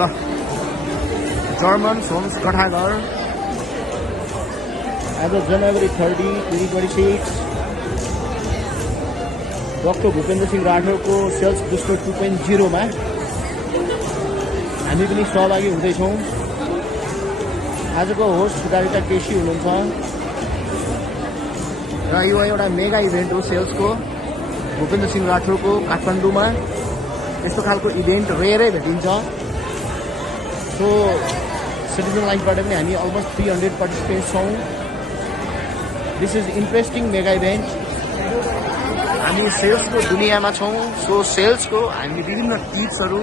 ल German homes Kathaghar आज जनवरी 30, 2026 डाक्टर भूपेन्द्र सिंह राठौरको सेल्स बुस्टर 2.0 मा हामी पनि सहभागी हुँदैछौँ। आजको होस्ट सुधारिता केसी हुनुहुन्छ र यो एउटा मेगा इभेन्ट हो सेल्सको भूपेन्द्र सिंह राठौरको काठमाडौँमा। यस्तो खालको इभेन्ट रेयरै भेटिन्छ। सो सिटिजन लाइफबाट पनि हामी अलमोस्ट 300 पार्टिसिपेन्ट्स छौँ। This is interesting mega event. हामी सेल्सको दुनियाँमा छौँ। सो सेल्सको हामी विभिन्न टिप्सहरू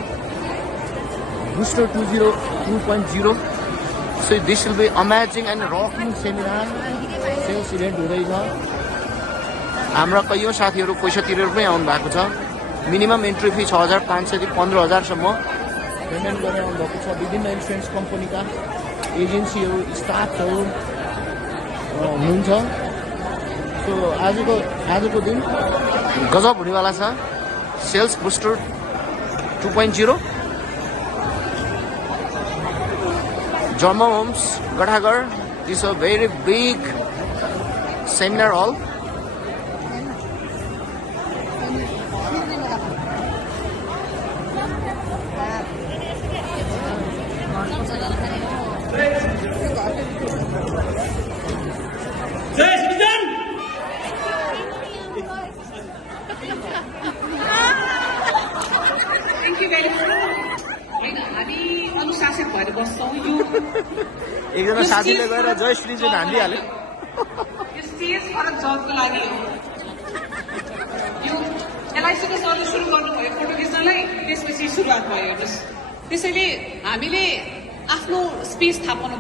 booster 2.0 so this will be amazing and rocking seminar sales event हुँदैछ। हाम्रा कैयौँ साथीहरू पैसा तिरेर पनि आउनु भएको छ। मिनिमम एन्ट्री फी 6,500 देखि 15,000सम्म पेमेन्ट गरेर आउनुभएको छ। विभिन्न इन्सुरेन्स कम्पनीका एजेन्सीहरू स्टाफहरू हुनुहुन्छ। सो आजको दिन गजब हुनेवाला छ। Sales booster 2.0 German homes Kathaghar is a very big seminar hall. एकजना साथीले गएर जय श्रीजी हान्दिहाल्यो। स्टेज फरक जबको लागि यो एलआइसीको सरले सुरु गर्नुभयो फोटो खिच्नलाई, त्यसपछि सुरुवात भयो। त्यसैले हामीले आफ्नो स्पेस थाहा पाउनु पर्छ।